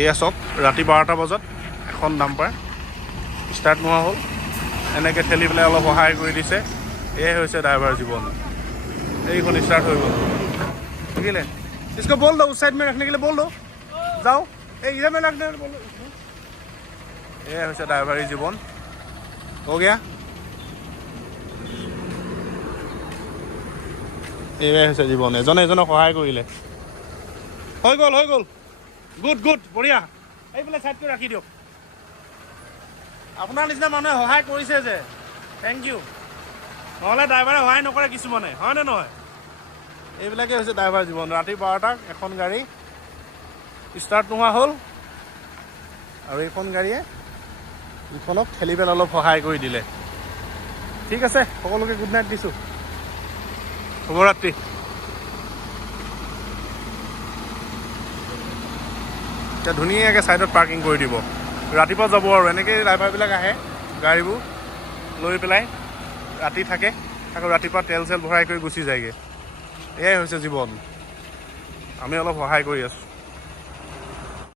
এয়া চব ৰাতি 12টা বজাত এখন ডাম্পাৰ ষ্টাৰ্ট নোহোৱা হ'ল, এনেকৈ ঠেলি পেলাই অলপ সহায় কৰি দিছে। এয়াই হৈছে ড্ৰাইভাৰ জীৱন। এইখন ষ্টাৰ্ট হৈ গ'ল, বুজিলে? इसको बोल दो उस साइड में रखने के लिए बोल दो, जाओ इधर में रखने बोल दो। এয়াই হৈছে ড্ৰাইভাৰী জীৱন। हो गया, এয়াই হৈছে জীৱন। এজনে এজনক সহায় কৰিলে, হৈ গ'ল গুড গুড, বঢ়িয়া। এইফালে ছাইড কৰি ৰাখি দিয়ক। আপোনাৰ নিচিনা মানুহে সহায় কৰিছে যে, থেংক ইউ। নহ'লে ড্ৰাইভাৰে সহায় নকৰে কিছুমানে, হয়নে নহয়? এইবিলাকেই হৈছে ড্ৰাইভাৰ জীৱন। ৰাতি 12টাত এখন গাড়ী ষ্টাৰ্ট নোহোৱা হ'ল, আৰু এইখন গাড়ীয়ে ইখনক ঠেলি পেলাই অলপ সহায় কৰি দিলে। ঠিক আছে, সকলোকে গুড নাইট দিছোঁ, শুভৰাত্ৰি। এতিয়া ধুনীয়াকৈ ছাইডত পাৰ্কিং কৰি দিব। ৰাতিপুৱা যাব আৰু এনেকৈ ড্ৰাইভাৰবিলাক আহে, গাড়ীবোৰ লৈ পেলাই ৰাতি থাকে, আকৌ ৰাতিপুৱা তেল চেল ভৰাই কৰি গুচি যায়গৈ। এয়াই হৈছে জীৱন। আমি অলপ সহায় কৰি আছোঁ।